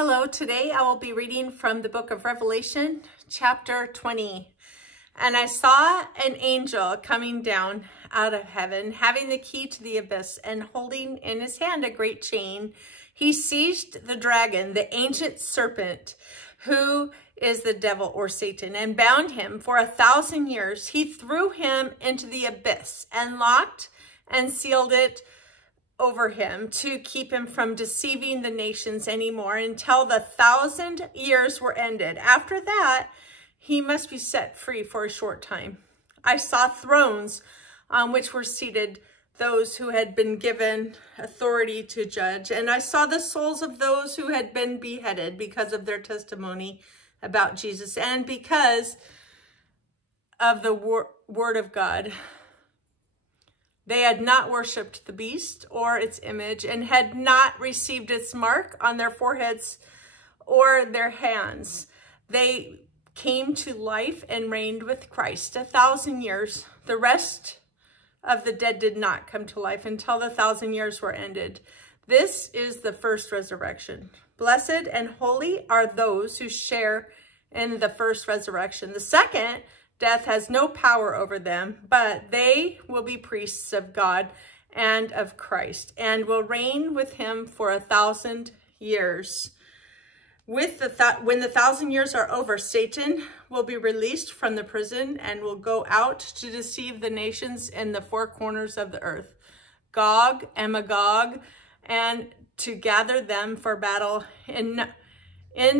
Hello, today I will be reading from the book of Revelation, chapter 20. And I saw an angel coming down out of heaven, having the key to the abyss and holding in his hand a great chain. He seized the dragon, the ancient serpent, who is the devil or Satan, and bound him for 1,000 years. He threw him into the abyss and locked and sealed it over him to keep him from deceiving the nations anymore until the 1,000 years were ended. After that, he must be set free for a short time. I saw thrones on which were seated those who had been given authority to judge. And I saw the souls of those who had been beheaded because of their testimony about Jesus and because of the word of God. They had not worshipped the beast or its image and had not received its mark on their foreheads or their hands. They came to life and reigned with Christ 1,000 years. The rest of the dead did not come to life until the 1,000 years were ended. This is the first resurrection. Blessed and holy are those who share in the first resurrection. The second death has no power over them, but they will be priests of God and of Christ and will reign with him for 1,000 years. When the 1,000 years are over, Satan will be released from the prison and will go out to deceive the nations in the four corners of the earth, Gog and Magog, and to gather them for battle. In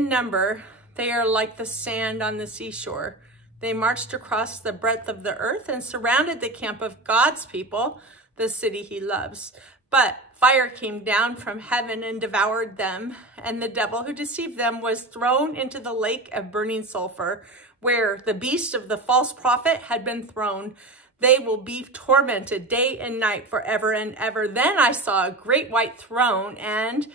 number, they are like the sand on the seashore. They marched across the breadth of the earth and surrounded the camp of God's people, the city he loves. But fire came down from heaven and devoured them, and the devil who deceived them was thrown into the lake of burning sulfur, where the beast of the false prophet had been thrown. They will be tormented day and night forever and ever. Then I saw a great white throne and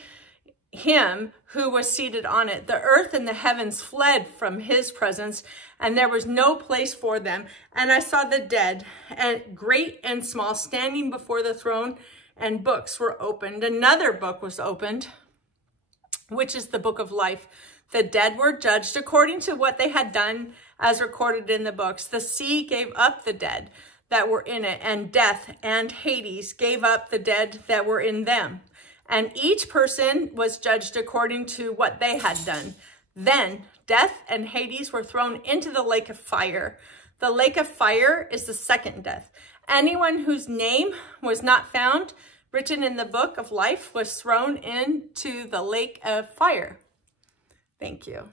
him who was seated on it. The earth and the heavens fled from his presence, and there was no place for them. And I saw the dead, and great and small, standing before the throne, and books were opened. Another book was opened, which is the book of life. The dead were judged according to what they had done, as recorded in the books. The sea gave up the dead that were in it, and death and Hades gave up the dead that were in them. And each person was judged according to what they had done. Then death and Hades were thrown into the lake of fire. The lake of fire is the second death. Anyone whose name was not found written in the book of life was thrown into the lake of fire. Thank you.